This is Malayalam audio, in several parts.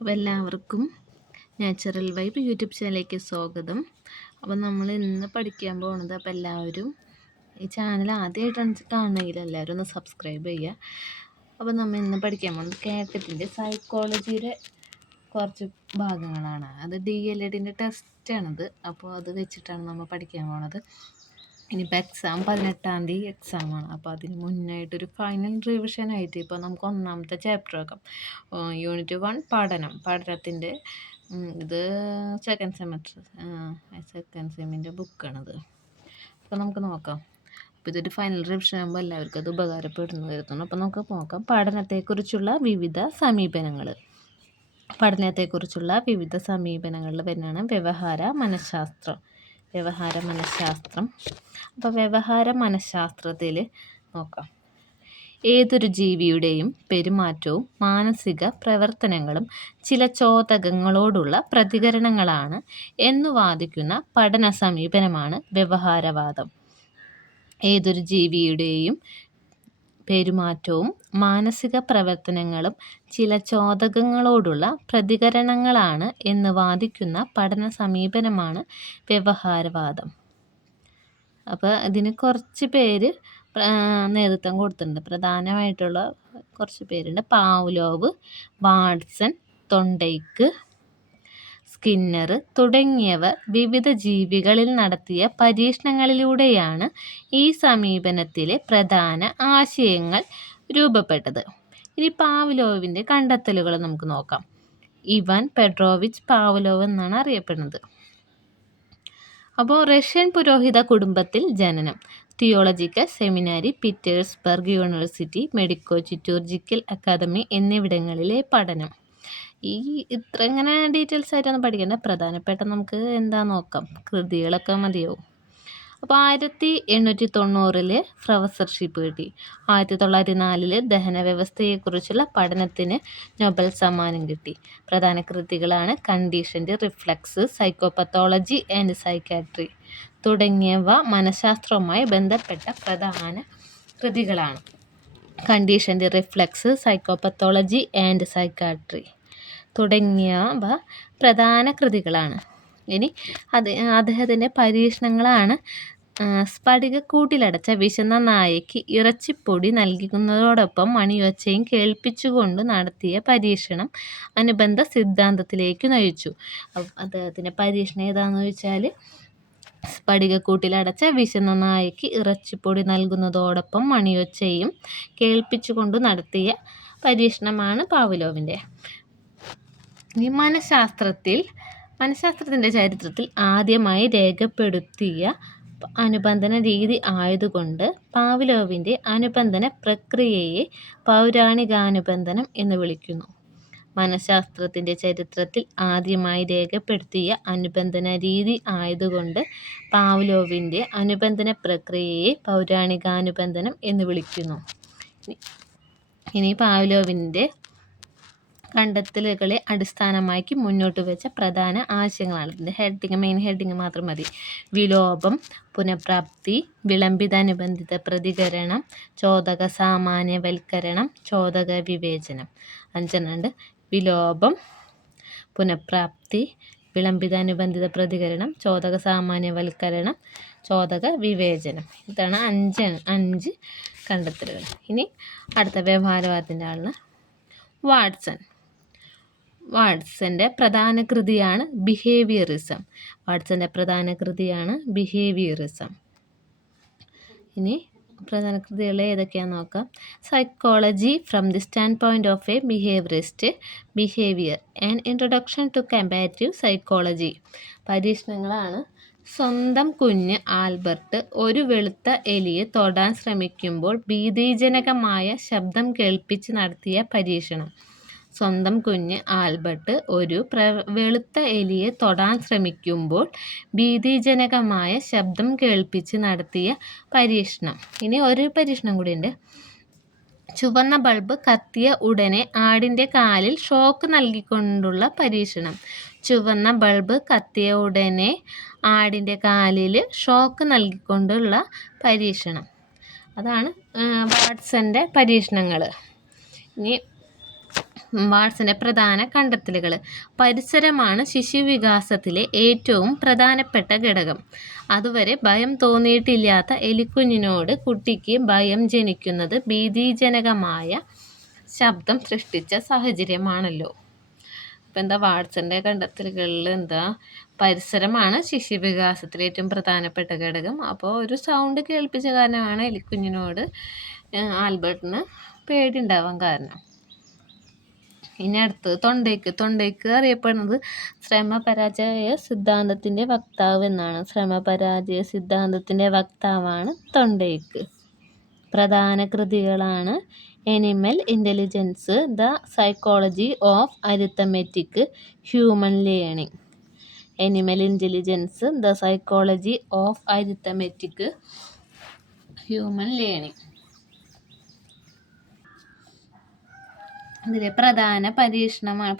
അപ്പോൾ എല്ലാവർക്കും നാച്ചുറൽ വൈബ് യൂട്യൂബ് ചാനലിലേക്ക് സ്വാഗതം. അപ്പോൾ നമ്മൾ ഇന്ന് പഠിക്കാൻ പോകുന്നത്, അപ്പോൾ എല്ലാവരും ഈ ചാനൽ ആദ്യമായിട്ടാണ് കാണണമെങ്കിൽ എല്ലാവരും ഒന്ന് സബ്സ്ക്രൈബ് ചെയ്യുക. അപ്പോൾ നമ്മൾ ഇന്ന് പഠിക്കാൻ പോകുന്നത് കേട്ടറ്റിൻ്റെ സൈക്കോളജിയുടെ കുറച്ച് ഭാഗങ്ങളാണ്. അത് DLEDൻ്റെ ടെസ്റ്റാണിത്. അപ്പോൾ അത് വെച്ചിട്ടാണ് നമ്മൾ പഠിക്കാൻ പോകുന്നത്. ഇനിയിപ്പോൾ എക്സാം 18-ാം തീയതി എക്സാമാണ്. അപ്പോൾ അതിന് മുന്നായിട്ടൊരു ഫൈനൽ റിവിഷനായിട്ട് ഇപ്പോൾ നമുക്ക് ഒന്നാമത്തെ ചാപ്റ്റർ ആക്കാം. യൂണിറ്റ് 1 പഠനത്തിൻ്റെ ഇത് സെക്കൻഡ് സെമ്മിൻ്റെ ബുക്കാണിത്. അപ്പോൾ നമുക്ക് നോക്കാം. അപ്പോൾ ഇതൊരു ഫൈനൽ റിവിഷൻ ആകുമ്പോൾ എല്ലാവർക്കും അത് ഉപകാരപ്പെടുന്നു വരുത്തുന്നു. അപ്പോൾ നമുക്ക് നോക്കാം. പഠനത്തെക്കുറിച്ചുള്ള വിവിധ സമീപനങ്ങൾ. പഠനത്തെക്കുറിച്ചുള്ള വിവിധ സമീപനങ്ങളിൽ വരുന്നതാണ് വ്യവഹാര മനഃശാസ്ത്രം. അപ്പോൾ വ്യവഹാര മനഃശാസ്ത്രത്തിൽ നോക്കാം. ഏതൊരു ജീവിയുടെയും പെരുമാറ്റവും മാനസിക പ്രവർത്തനങ്ങളും ചില ചോദകങ്ങളോടുള്ള പ്രതികരണങ്ങളാണ് എന്നു വാദിക്കുന്ന പഠന സമീപനമാണ് വ്യവഹാരവാദം. ഏതൊരു ജീവിയുടെയും പെരുമാറ്റവും മാനസിക പ്രവർത്തനങ്ങളും ചില ചോദകങ്ങളോടുള്ള പ്രതികരണങ്ങളാണ് എന്ന് വാദിക്കുന്ന പഠന സമീപനമാണ് വ്യവഹാരവാദം. അപ്പോൾ ഇതിന് കുറച്ച് പേര് നേതൃത്വം കൊടുത്തിട്ടുണ്ട്. പ്രധാനമായിട്ടുള്ള കുറച്ച് പേരുണ്ട്. പാവ്ലോവ്, വാട്സൺ, തൊണ്ടൈക്ക്, സ്കിന്നർ തുടങ്ങിയവർ വിവിധ ജീവികളിൽ നടത്തിയ പരീക്ഷണങ്ങളിലൂടെയാണ് ഈ സമീപനത്തിലെ പ്രധാന ആശയങ്ങൾ രൂപപ്പെട്ടത്. ഇനി പാവ്ലോവിൻ്റെ കണ്ടെത്തലുകൾ നമുക്ക് നോക്കാം. ഇവാൻ പെട്രോവിച്ച് പാവ്ലോവ് എന്നാണ് അറിയപ്പെടുന്നത്. അപ്പോൾ റഷ്യൻ പുരോഹിത കുടുംബത്തിൽ ജനനം. Theological seminary, Petersburg university, medico chirurgical academy എന്നിവിടങ്ങളിലെ പഠനം. ഇങ്ങനെ ഡീറ്റെയിൽസ് ആയിട്ടൊന്നും പഠിക്കേണ്ട. പ്രധാനപ്പെട്ട നമുക്ക് എന്താ നോക്കാം. കൃതികളൊക്കെ മതിയാവും. അപ്പോൾ 1890 പ്രൊഫസർഷിപ്പ് കിട്ടി. 1904 ദഹന വ്യവസ്ഥയെക്കുറിച്ചുള്ള പഠനത്തിന് നൊബൽ സമ്മാനം കിട്ടി. പ്രധാന കൃതികളാണ് conditioned reflex, psychopathology and psychiatry തുടങ്ങിയവ മനഃശാസ്ത്രവുമായി ബന്ധപ്പെട്ട പ്രധാന കൃതികളാണ്. Conditioned reflex, psychopathology and psychiatry തുടങ്ങിയവ പ്രധാന കൃതികളാണ്. ഇനി അദ്ദേഹത്തിൻ്റെ പരീക്ഷണങ്ങളാണ് സ്ഫടികക്കൂട്ടിലടച്ച വിശന്ന നായയ്ക്ക് ഇറച്ചിപ്പൊടി നൽകുന്നതോടൊപ്പം മണിയൊച്ചയും കേൾപ്പിച്ചുകൊണ്ട് നടത്തിയ പരീക്ഷണം അനുബന്ധ സിദ്ധാന്തത്തിലേക്ക് നയിച്ചു. അദ്ദേഹത്തിൻ്റെ പരീക്ഷണം ഏതാണെന്ന് ചോദിച്ചാൽ സ്ഫടികക്കൂട്ടിലടച്ച വിശന്ന നായയ്ക്ക് ഇറച്ചിപ്പൊടി നൽകുന്നതോടൊപ്പം മണിയൊച്ചയും കേൾപ്പിച്ചുകൊണ്ട് നടത്തിയ പരീക്ഷണമാണ് പാവ്ലോവിൻ്റെ. ഈ മനഃശാസ്ത്രത്തിൻ്റെ ചരിത്രത്തിൽ ആദ്യമായി രേഖപ്പെടുത്തിയ അനുബന്ധന രീതി ആയതുകൊണ്ട് പാവ്ലോവിൻ്റെ അനുബന്ധന പ്രക്രിയയെ പൗരാണികാനുബന്ധനം എന്ന് വിളിക്കുന്നു. മനഃശാസ്ത്രത്തിൻ്റെ ചരിത്രത്തിൽ ആദ്യമായി രേഖപ്പെടുത്തിയ അനുബന്ധന രീതി ആയതുകൊണ്ട് പാവ്ലോവിൻ്റെ അനുബന്ധന പ്രക്രിയയെ പൗരാണികാനുബന്ധനം എന്ന് വിളിക്കുന്നു. ഇനി പാവ്ലോവിൻ്റെ കണ്ടെത്തലുകളെ അടിസ്ഥാനമാക്കി മുന്നോട്ട് വെച്ച പ്രധാന ആശയങ്ങളാണ്. ഇതിൻ്റെ മെയിൻ ഹെഡിങ് മാത്രം മതി. വിലോപം, പുനഃപ്രാപ്തി, വിളംബിതാനുബന്ധിത പ്രതികരണം, ചോദക സാമാന്യവൽക്കരണം, ചോദക വിവേചനം. 5 വിലോപം, പുനഃപ്രാപ്തി, വിളംബിതാനുബന്ധിത പ്രതികരണം, ചോദക സാമാന്യവൽക്കരണം, ചോദക വിവേചനം. ഇതാണ് 5 കണ്ടെത്തലുകൾ. ഇനി അടുത്ത വ്യവഹാരവാദത്തിൻ്റെ ആളാണ് വാട്സൻ്റെ പ്രധാന കൃതിയാണ് ബിഹേവിയറിസം. ഇനി പ്രധാന കൃതികൾ ഏതൊക്കെയാണെന്ന് നോക്കാം. Psychology from the standpoint of a behaviourist, behaviour and introduction to comparative psychology. പരീക്ഷണങ്ങളാണ്. സ്വന്തം കുഞ്ഞ് ആൽബർട്ട് ഒരു വെളുത്ത എലിയെ തൊടാൻ ശ്രമിക്കുമ്പോൾ ഭീതിജനകമായ ശബ്ദം കേൾപ്പിച്ച് നടത്തിയ പരീക്ഷണം. സ്വന്തം കുഞ്ഞ് ആൽബർട്ട് ഒരു വെളുത്ത എലിയെ തൊടാൻ ശ്രമിക്കുമ്പോൾ ഭീതിജനകമായ ശബ്ദം കേൾപ്പിച്ച് നടത്തിയ പരീക്ഷണം. ഇനി ഒരു പരീക്ഷണം കൂടിയുണ്ട്. ചുവന്ന ബൾബ് കത്തിയ ഉടനെ ആടിൻ്റെ കാലിൽ ഷോക്ക് നൽകിക്കൊണ്ടുള്ള പരീക്ഷണം. ചുവന്ന ബൾബ് കത്തിയ ഉടനെ ആടിൻ്റെ കാലിൽ ഷോക്ക് നൽകിക്കൊണ്ടുള്ള പരീക്ഷണം. അതാണ് വാട്സൻ്റെ പരീക്ഷണങ്ങൾ. ഇനി വാട്സന്റെ പ്രധാന കണ്ടെത്തലുകൾ. പരിസരമാണ് ശിശുവികാസത്തിലെ ഏറ്റവും പ്രധാനപ്പെട്ട ഘടകം. അതുവരെ ഭയം തോന്നിയിട്ടില്ലാത്ത എലിക്കുഞ്ഞിനോട് കുട്ടിക്ക് ഭയം ജനിക്കുന്നത് ഭീതിജനകമായ ശബ്ദം സൃഷ്ടിച്ച സാഹചര്യമാണല്ലോ. ഇപ്പം എന്താ വാട്സന്റെ കണ്ടെത്തലുകളിൽ പരിസരമാണ് ശിശുവികാസത്തിലെ ഏറ്റവും പ്രധാനപ്പെട്ട ഘടകം. അപ്പോൾ ഒരു സൗണ്ട് കേൾപ്പിച്ച കാരണമാണ് എലിക്കുഞ്ഞിനോട് ആൽബർട്ടിന് പേടിയുണ്ടാവാൻ കാരണം. ഇനി അടുത്തത് തൊണ്ടയ്ക്ക് അറിയപ്പെടുന്നത് ശ്രമപരാജയ സിദ്ധാന്തത്തിൻ്റെ വക്താവ് എന്നാണ്. ശ്രമപരാജയ സിദ്ധാന്തത്തിൻ്റെ വക്താവാണ് തൊണ്ടയ്ക്ക്. പ്രധാന കൃതികളാണ് animal intelligence, the psychology of arithmetic, human learning. Animal intelligence, the psychology of arithmetic, human learning. ഇതിലെ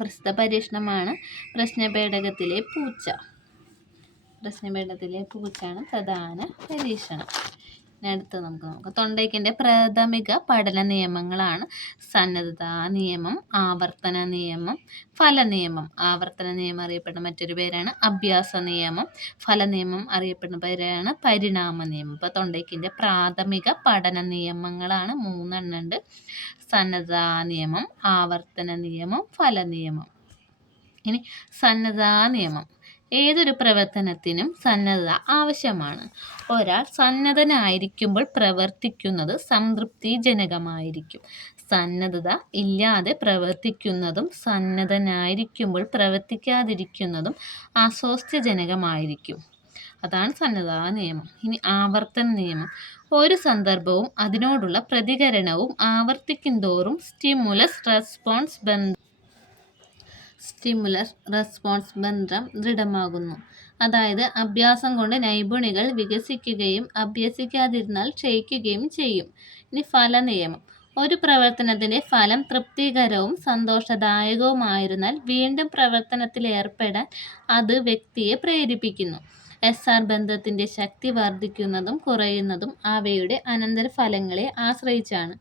പ്രസിദ്ധ പരീക്ഷണമാണ് പ്രശ്നപേടകത്തിലെ പൂച്ച. പ്രശ്നപേടകത്തിലെ പൂച്ചയാണ് പ്രധാന പരീക്ഷണം. അടുത്ത് നമുക്ക് നോക്കാം. തൊണ്ടയ്ക്കിൻ്റെ പ്രാഥമിക പഠന നിയമങ്ങളാണ് സന്നദ്ധതാ നിയമം, ആവർത്തന നിയമം, ഫലനിയമം. ആവർത്തന നിയമം അറിയപ്പെടുന്ന മറ്റൊരു പേരാണ് അഭ്യാസ നിയമം. ഫലനിയമം അറിയപ്പെടുന്ന പേരാണ് പരിണാമ നിയമം. ഇപ്പോൾ തൊണ്ടയ്ക്കിൻ്റെ പ്രാഥമിക പഠന നിയമങ്ങളാണ് 3 ഉണ്ട്. സന്നദ്ധതാ നിയമം, ആവർത്തന നിയമം, ഫലനിയമം. ഇനി സന്നദ്ധതാ നിയമം. ഏതൊരു പ്രവർത്തനത്തിനും സന്നദ്ധത ആവശ്യമാണ്. ഒരാൾ സന്നദ്ധനായിരിക്കുമ്പോൾ പ്രവർത്തിക്കുന്നത് സംതൃപ്തിജനകമായിരിക്കും. സന്നദ്ധത ഇല്ലാതെ പ്രവർത്തിക്കുന്നതും സന്നദ്ധനായിരിക്കുമ്പോൾ പ്രവർത്തിക്കാതിരിക്കുന്നതും അസ്വാസ്ഥ്യജനകമായിരിക്കും. അതാണ് സന്നദ്ധതാ നിയമം. ഇനി ആവർത്തന നിയമം. ഒരു സന്ദർഭവും അതിനോടുള്ള പ്രതികരണവും ആവർത്തിക്കുന്തോറും സ്റ്റിമുലസ് റെസ്പോൺസ് ബന്ധം ദൃഢമാകുന്നു. അതായത് അഭ്യാസം കൊണ്ട് നൈപുണികൾ വികസിക്കുകയും അഭ്യസിക്കാതിരുന്നാൽ ക്ഷയിക്കുകയും ചെയ്യും. ഇനി ഫലനിയമം. ഒരു പ്രവർത്തനത്തിൻ്റെ ഫലം തൃപ്തികരവും സന്തോഷദായകവുമായിരുന്നാൽ വീണ്ടും പ്രവർത്തനത്തിലേർപ്പെടാൻ അത് വ്യക്തിയെ പ്രേരിപ്പിക്കുന്നു. SR ബന്ധത്തിൻ്റെ ശക്തി വർദ്ധിക്കുന്നതും കുറയുന്നതും അവയുടെ അനന്തരഫലങ്ങളെ ആശ്രയിച്ചാണ്.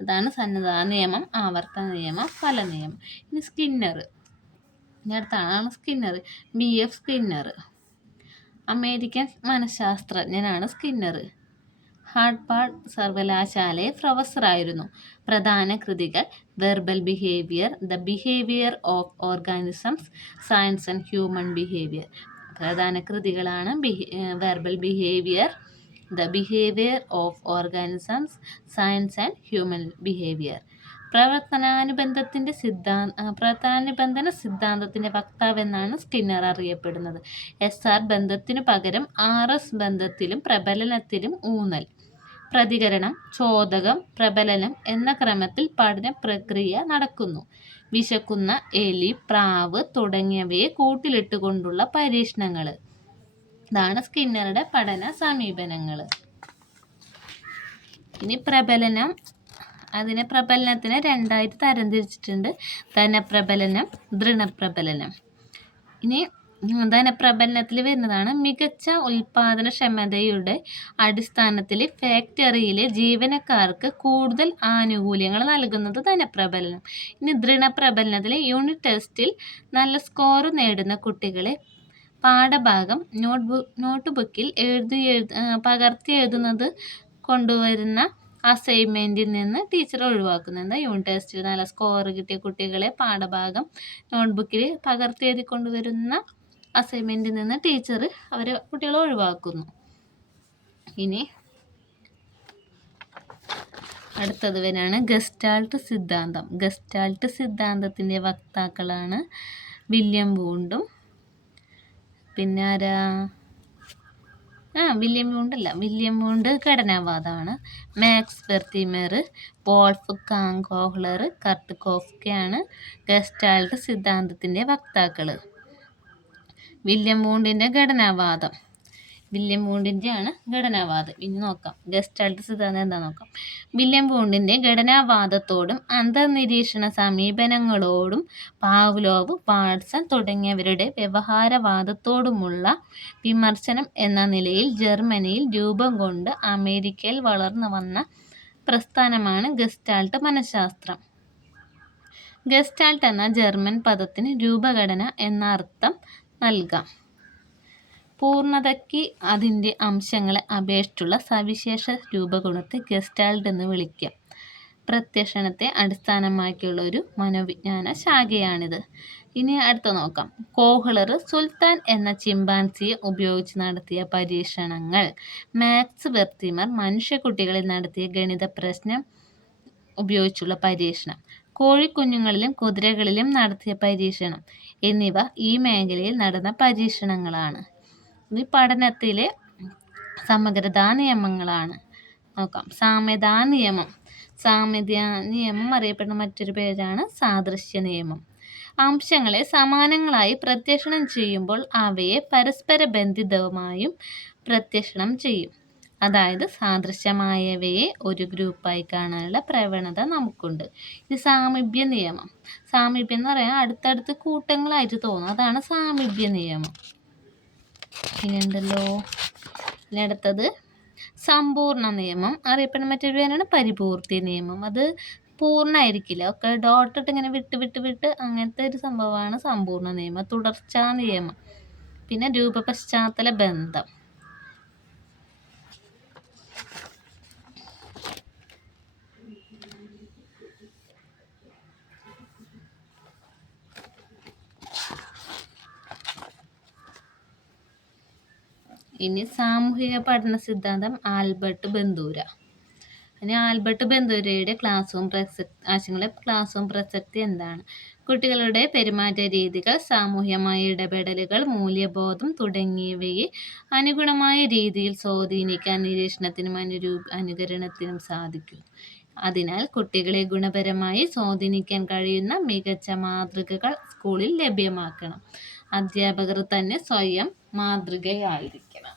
അതാണ് സന്നദ്ധതാ നിയമം, ആവർത്തന നിയമം, ഫലനിയമം. ഇനി അടുത്താണ് സ്കിന്നർ. BF സ്കിന്നർ അമേരിക്കൻ മനഃശാസ്ത്രജ്ഞനാണ് സ്കിന്നർ. ഹാർവാർഡ് സർവകലാശാലയിൽ പ്രൊഫസറായിരുന്നു. പ്രധാന കൃതികൾ verbal behaviour, the behaviour of organisms, science and human behaviour. പ്രധാന കൃതികളാണ് verbal behaviour, the behaviour of organisms, science and human behaviour. പ്രവർത്തനാനുബന്ധന സിദ്ധാന്തത്തിൻ്റെ വക്താവെന്നാണ് സ്കിന്നർ അറിയപ്പെടുന്നത്. SR ബന്ധത്തിനു പകരം RS ബന്ധത്തിലും പ്രബലനത്തിലും ഊന്നൽ. പ്രതികരണം, ചോദകം, പ്രബലനം എന്ന ക്രമത്തിൽ പഠന പ്രക്രിയ നടക്കുന്നു. വിശക്കുന്ന എലി, പ്രാവ് തുടങ്ങിയവയെ കൂട്ടിലിട്ടുകൊണ്ടുള്ള പരീക്ഷണങ്ങൾ. ഇതാണ് സ്കിന്നറുടെ പഠന സമീപനങ്ങൾ. ഇനി പ്രബലനം. പ്രബലനത്തിനെ 2 തരംതിരിച്ചിട്ടുണ്ട്. ധനപ്രബലനം, ദൃഢപ്രബലനം. ഇനി ധനപ്രബലനത്തിൽ വരുന്നതാണ് മികച്ച ഉൽപാദനക്ഷമതയുടെ അടിസ്ഥാനത്തിൽ ഫാക്ടറിയിലെ ജീവനക്കാർക്ക് കൂടുതൽ ആനുകൂല്യങ്ങൾ നൽകുന്നത് ധനപ്രബലനം. ഇനി ദൃഢപ്രബലനത്തിൽ യൂണിറ്റ് ടെസ്റ്റിൽ നല്ല സ്കോർ നേടുന്ന കുട്ടികളെ പാഠഭാഗം നോട്ട്ബുക്കിൽ പകർത്തി എഴുതുന്നത് കൊണ്ടുവരുന്ന അസൈൻമെൻറ്റിൽ നിന്ന് ടീച്ചർ ഒഴിവാക്കുന്നുണ്ട്. യൂണിറ്റ് ടെസ്റ്റിൽ നല്ല സ്കോർ കിട്ടിയ കുട്ടികളെ പാഠഭാഗം നോട്ട്ബുക്കിൽ പകർത്തി എഴുതി കൊണ്ടുവരുന്ന അസൈൻമെൻറ്റിൽ നിന്ന് ടീച്ചർ കുട്ടികളെ ഒഴിവാക്കുന്നു. ഇനി അടുത്തത് വരെയാണ് ഗസ്റ്റാൾട്ട് സിദ്ധാന്തം. ഗസ്റ്റാൾട്ട് സിദ്ധാന്തത്തിൻ്റെ വക്താക്കളാണ് വില്യം വൂണ്ടും വില്യം വൂണ്ട് ഘടനാവാദമാണ്. മാക്സ് വെർത്തിമർ, വോൾഫ് കാങ്കോഹ്ലർ, കർട്ട് കോഫ്കയാണ് ഗസ്റ്റാൾട്ട് സിദ്ധാന്തത്തിൻ്റെ വക്താക്കൾ. വില്യം വൂണ്ടിൻ്റെ ഘടനാവാദം. ഇനി നോക്കാം ഗസ്റ്റാൾട്ട് സിദ്ധാന്തം എന്താണെന്ന് നോക്കാം. വില്യം വൂണ്ടിൻ്റെ ഘടനാവാദത്തോടും അന്തർനിരീക്ഷണ സമീപനങ്ങളോടും പാവ്ലോവ്, വാട്സൺ തുടങ്ങിയവരുടെ വ്യവഹാരവാദത്തോടുമുള്ള വിമർശനം എന്ന നിലയിൽ ജർമ്മനിയിൽ രൂപം കൊണ്ട് അമേരിക്കയിൽ വളർന്നു വന്ന പ്രസ്ഥാനമാണ് ഗസ്റ്റാൾട്ട് മനഃശാസ്ത്രം. ഗസ്റ്റാൾട്ട് എന്ന ജർമ്മൻ പദത്തിന് രൂപഘടന എന്ന അർത്ഥം നൽകാം. പൂർണ്ണതയ്ക്ക് അതിൻ്റെ അംശങ്ങളെ അപേക്ഷിച്ചുള്ള സവിശേഷ രൂപഗുണത്തെ ഗസ്റ്റാൾട്ട് എന്ന് വിളിക്കാം. പ്രത്യക്ഷണത്തെ അടിസ്ഥാനമാക്കിയുള്ള ഒരു മനോവിജ്ഞാന ശാഖയാണിത്. ഇനി അടുത്ത നോക്കാം. കോഹ്ലർ സുൽത്താൻ എന്ന ചിമ്പാൻസിയെ ഉപയോഗിച്ച് നടത്തിയ പരീക്ഷണങ്ങൾ. മാക്സ് വെർത്തിമർ മനുഷ്യക്കുട്ടികളിൽ നടത്തിയ ഗണിത പ്രശ്നം ഉപയോഗിച്ചുള്ള പരീക്ഷണം. കോഴിക്കുഞ്ഞുങ്ങളിലും കുതിരകളിലും നടത്തിയ പരീക്ഷണം എന്നിവ ഈ മേഖലയിൽ നടന്ന പരീക്ഷണങ്ങളാണ്. ഈ പഠനത്തിലെ സമഗ്രതാ നിയമങ്ങളാണ്. നോക്കാം. സാമ്യതാ നിയമം. സാമ്യതാ നിയമം അറിയപ്പെടുന്ന മറ്റൊരു പേരാണ് സാദൃശ്യ നിയമം. അംശങ്ങളെ സമാനങ്ങളായി പ്രത്യക്ഷണം ചെയ്യുമ്പോൾ അവയെ പരസ്പര ബന്ധിതമായും പ്രത്യക്ഷണം ചെയ്യും. അതായത് സാദൃശ്യമായവയെ ഒരു ഗ്രൂപ്പായി കാണാനുള്ള പ്രവണത നമുക്കുണ്ട്. ഇത് സാമീപ്യ നിയമം. സാമീപ്യം എന്ന് പറയാൻ അടുത്തടുത്ത് കൂട്ടങ്ങളായിട്ട് തോന്നും. അതാണ് സാമീപ്യ നിയമം. ഇനിയുണ്ടല്ലോ. ഇനി അടുത്തത് സമ്പൂർണ്ണ നിയമം. അറിയപ്പെടുന്ന മറ്റൊരു പേരാണ് പരിപൂർത്തി നിയമം. അത് പൂർണ്ണമായിരിക്കില്ല, ഒക്കെ ഡോട്ടിട്ട് ഇങ്ങനെ വിട്ട് വിട്ട് വിട്ട് അങ്ങനത്തെ ഒരു സംഭവമാണ് സമ്പൂർണ്ണ നിയമം. തുടർച്ചാ നിയമം. പിന്നെ രൂപപശ്ചാത്തല ബന്ധം. ഇനി സാമൂഹിക പഠന സിദ്ധാന്തം ആൽബർട്ട് ബന്ദൂര. ഇനി ആൽബർട്ട് ബന്ദൂരയുടെ ആശയങ്ങളെ ക്ലാസ്സും പ്രസക്തി എന്താണ്? കുട്ടികളുടെ പെരുമാറ്റ രീതികൾ, സാമൂഹ്യമായ ഇടപെടലുകൾ, മൂല്യബോധം തുടങ്ങിയവയെ അനുഗുണമായ രീതിയിൽ സ്വാധീനിക്കാൻ നിരീക്ഷണത്തിനും അനുകരണത്തിനും സാധിക്കും. അതിനാൽ കുട്ടികളെ ഗുണപരമായി സ്വാധീനിക്കാൻ കഴിയുന്ന മികച്ച മാതൃകകൾ സ്കൂളിൽ ലഭ്യമാക്കണം. അധ്യാപകർ തന്നെ സ്വയം മാതൃകയായിരിക്കണം.